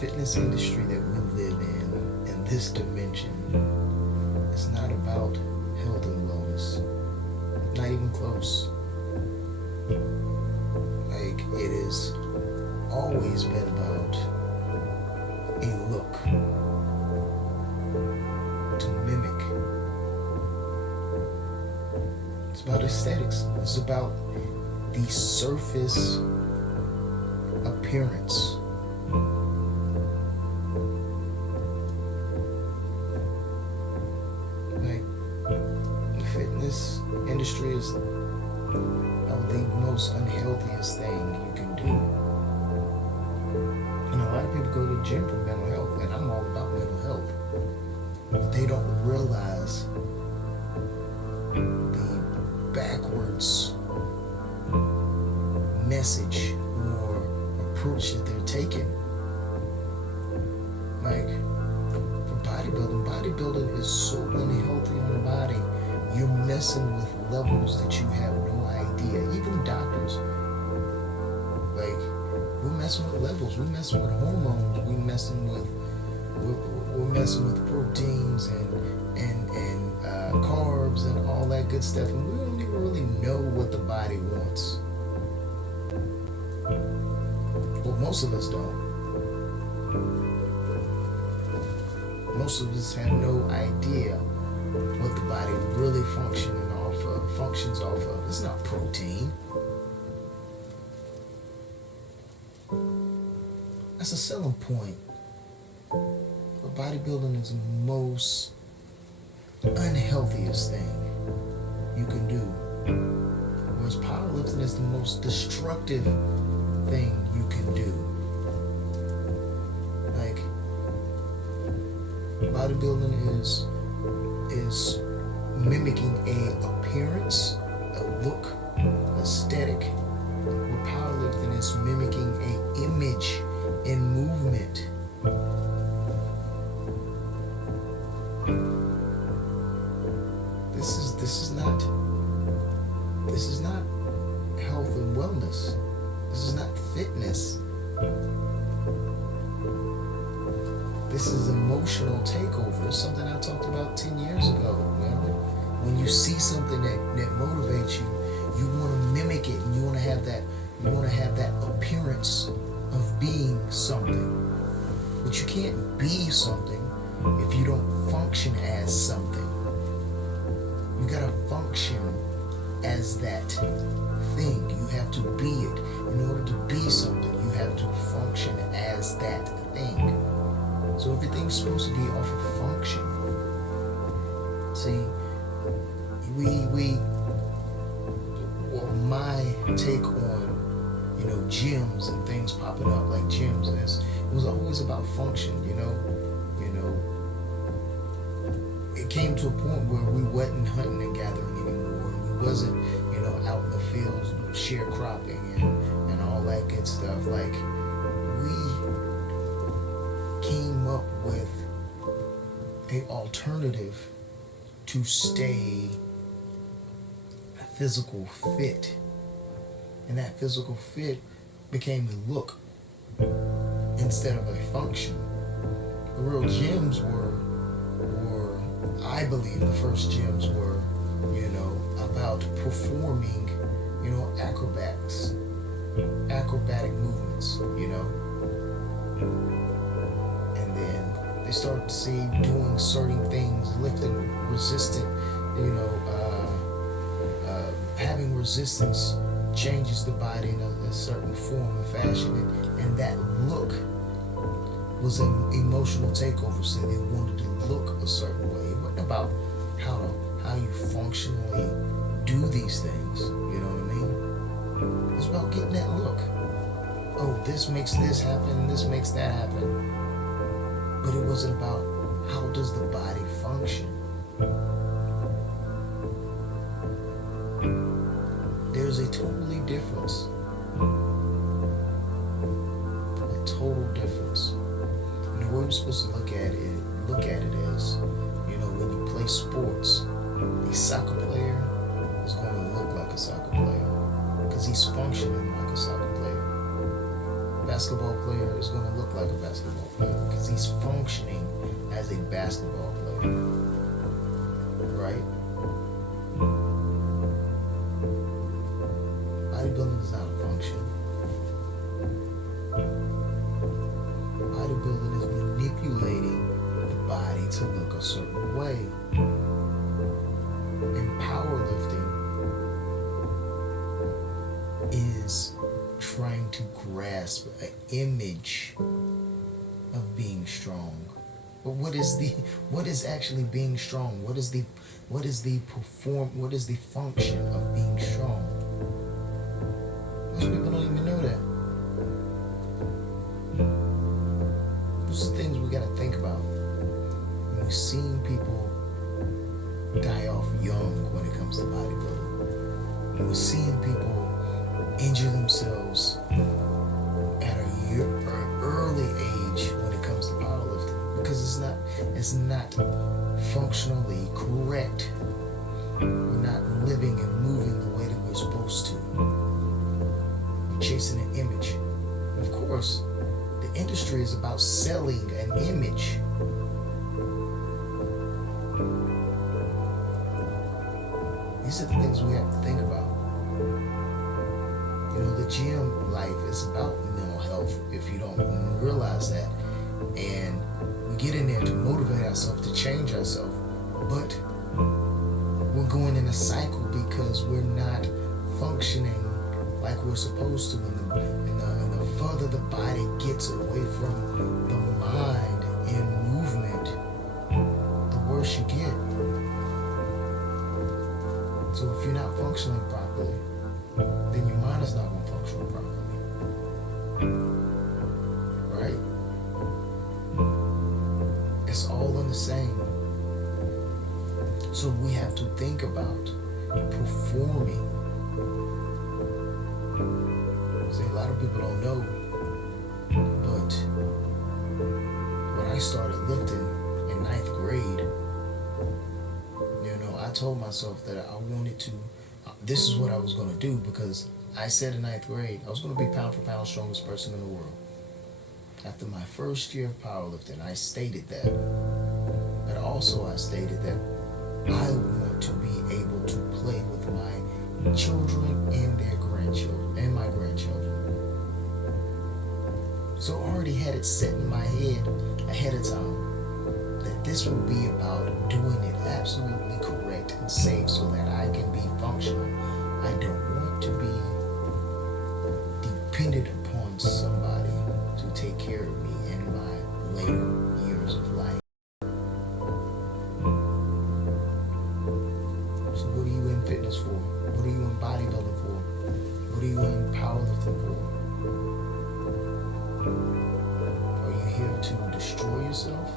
fitness industry that we live in this dimension, is not about health and wellness. Not even close. Like, it has always been about a look to mimic. It's about aesthetics. It's about the surface appearance. Like, the fitness industry is the most unhealthiest thing you can do. And a lot of people go to the gym for mental health, and I'm all about mental health. But they don't realize the backwards message or approach that they're taking. Like, for bodybuilding is so unhealthy on the body. You're messing with levels that you have no idea. Even doctors, like, we're messing with levels. We're messing with hormones. We're messing with proteins and carbs and all that good stuff, and we don't even really know what the body wants. Well, most of us don't. Most of us have no idea what the body really functions off of. It's not protein. That's a selling point. But bodybuilding is the most unhealthiest thing you can do. Whereas powerlifting is the most destructive thing you can do. Like, bodybuilding is mimicking a appearance, a look, aesthetic. Where powerlifting is mimicking a image in movement. This is not health and wellness. This is not fitness. This is emotional takeover. It's something I talked about 10 years ago. Remember? When you see something that motivates you, you want to mimic it, and you want to have that appearance of being something. But you can't be something if you don't function as something. You gotta function as that thing. You have to be it. In order to be something, you have to function as that thing. So everything's supposed to be off of function. See, my take on, gyms and things popping up like gyms is, it was always about function, It came to a point where we wasn't hunting and gathering anymore. We wasn't, out in the fields sharecropping and all that good stuff. Like, we came up with an alternative to stay physical fit. And that physical fit became a look instead of a function. The real gyms were I believe the first gyms were, about performing, acrobatic movements, And then they started to see doing certain things, lifting, resistant, having resistance changes the body in a certain form and fashion, and that look was an emotional takeover. So they wanted to look a certain way. It wasn't about how you functionally do these things. You know what I mean? It's about getting that look. Oh, this makes this happen. This makes that happen. But it wasn't about how does the body function. There's a totally difference. A total difference. And the way we're supposed to look at it is, when you play sports, a soccer player is going to look like a soccer player because he's functioning like a soccer player. basketball player is going to look like a basketball player because he's functioning as a basketball player, right? Bodybuilding is not a function. Bodybuilding is manipulating the body to look a certain way. And powerlifting is trying to grasp an image of being strong. But what is actually being strong? What is the function of being strong? Most people don't even know that. Those are things we gotta think about. And we've seen people die off young when it comes to bodybuilding. And we're seeing people injure themselves at an early age when it comes to powerlifting because it's not functionally correct. We're not living and moving the way that we're supposed to. We're chasing an image. And of course, the industry is about selling an image. These are the things we have to think about. You know, the gym life is about mental health if you don't realize that. And we get in there to motivate ourselves, to change ourselves, but we're going in a cycle because we're not functioning like we're supposed to. And the further the body gets away from the mind in movement, the worse you get. So if you're not functioning properly, then your mind is not going to function properly. Right? It's all in the same. So we have to think about performing. See, a lot of people don't know, but when I started lifting in 9th grade, I told myself that I wanted to, this is what I was going to do, because I said in 9th grade, I was going to be pound for pound strongest person in the world. After my first year of powerlifting, I stated that. But also I stated that I want to be able to play with my children and their grandchildren, and my grandchildren. So I already had it set in my head ahead of time that this will be about doing it absolutely correct and safe so that I can be functional. I don't want to be dependent upon somebody to take care of me in my later years of life. So what are you in fitness for? What are you in bodybuilding for? What are you in powerlifting for? Are you here to destroy yourself?